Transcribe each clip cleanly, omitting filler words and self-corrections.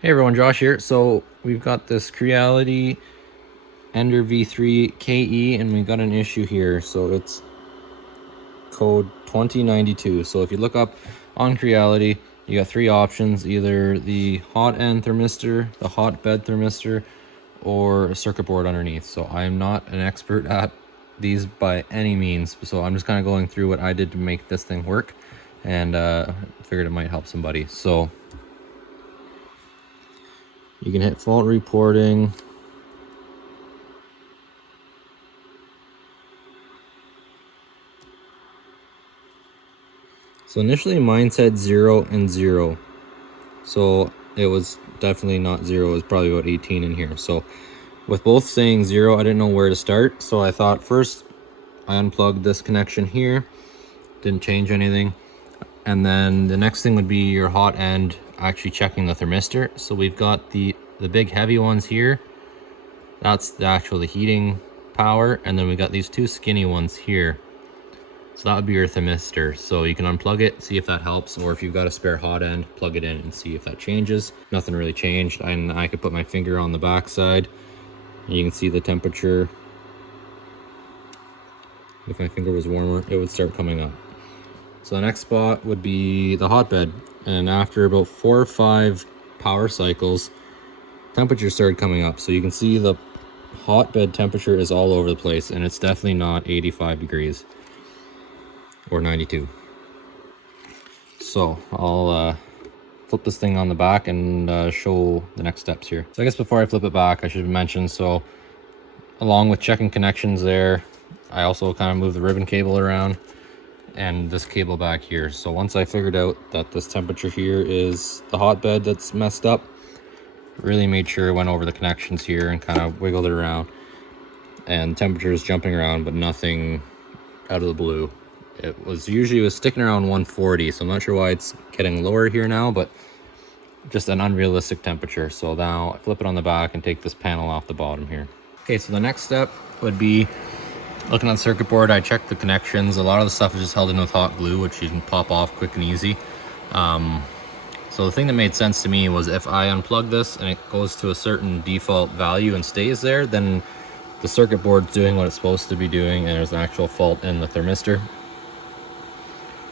Hey everyone, Josh here. So we've got this Creality Ender V3 KE and we got an issue here. So it's code 2092. So if you look up on Creality, you got three options: either the hot end thermistor, the hot bed thermistor, or a circuit board underneath. So I'm not an expert at these by any means. So I'm just kind of going through what I did to make this thing work, and figured it might help somebody. So you can hit fault reporting. So initially mine said 0 and 0. So it was definitely not 0. It was probably about 18 in here. So with both saying 0, I didn't know where to start. So I thought first I unplugged this connection here. Didn't change anything. And then the next thing would be your hot end actually checking the thermistor. So we've got the big heavy ones here. That's the heating power. And then we got these two skinny ones here. So that would be your thermistor. So you can unplug it, see if that helps, or if you've got a spare hot end, plug it in and see if that changes. Nothing really changed. And I could put my finger on the back side and you can see the temperature. If my finger was warmer, it would start coming up. So the next spot would be the hotbed. And after about 4 or 5 power cycles, temperature started coming up. So you can see the hotbed temperature is all over the place, and it's definitely not 85 degrees or 92. So I'll flip this thing on the back and show the next steps here. So I guess before I flip it back, I should mention, so along with checking connections there, I also kind of moved the ribbon cable around and this cable back here. So once I figured out that this temperature here is the hotbed that's messed up, really made sure I went over the connections here and kind of wiggled it around, and temperature is jumping around, but nothing out of the blue. It was sticking around 140, so I'm not sure why it's getting lower here now, but just an unrealistic temperature. So now I flip it on the back and take this panel off the bottom here. Okay, so the next step would be looking at the circuit board. I checked the connections. A lot of the stuff is just held in with hot glue, which you can pop off quick and easy. So the thing that made sense to me was if I unplug this and it goes to a certain default value and stays there, then the circuit board's doing what it's supposed to be doing and there's an actual fault in the thermistor.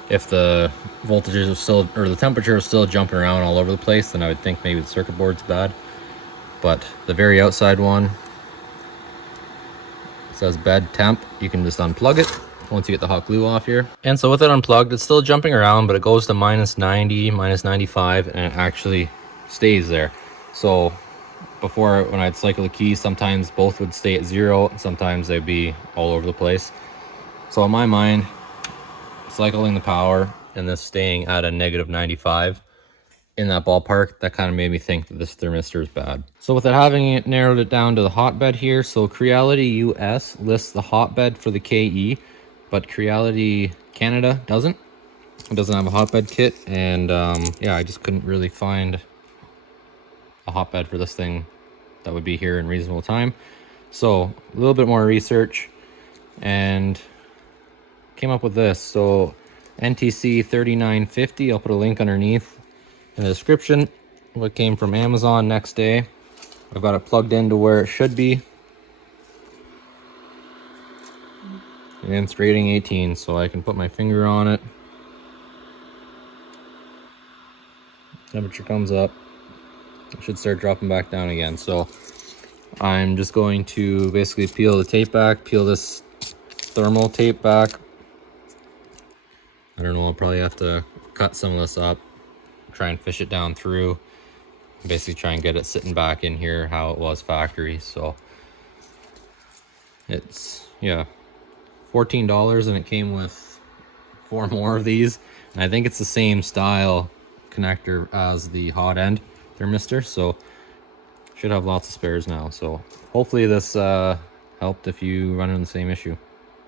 If the voltages are still, or the temperature is still jumping around all over the place, then I would think maybe the circuit board's bad. But the very outside one says bed temp. You can just unplug it once you get the hot glue off here. And so with it unplugged, it's still jumping around, but it goes to -90, -95, and it actually stays there. So before, when I'd cycle the keys, sometimes both would stay at 0, sometimes they'd be all over the place. So in my mind, cycling the power and this staying at a -95 in that ballpark, that kind of made me think that this thermistor is bad. So with it having it narrowed it down to the hotbed here, so Creality US lists the hotbed for the KE, but Creality Canada doesn't. It doesn't have a hotbed kit, and yeah, I just couldn't really find a hotbed for this thing that would be here in reasonable time. So a little bit more research and came up with this. So NTC 3950, I'll put a link underneath in the description. What came from Amazon next day. I've got it plugged into where it should be, and it's rating 18, so I can put my finger on it. Temperature comes up, it should start dropping back down again. So I'm just going to basically peel the tape back, peel this thermal tape back. I don't know, I'll probably have to cut some of this up, try and fish it down through, basically try and get it sitting back in here how it was factory. So it's, yeah, $14, and it came with 4 more of these, and I think it's the same style connector as the hot end thermistor, so should have lots of spares now. So hopefully this helped if you run into the same issue.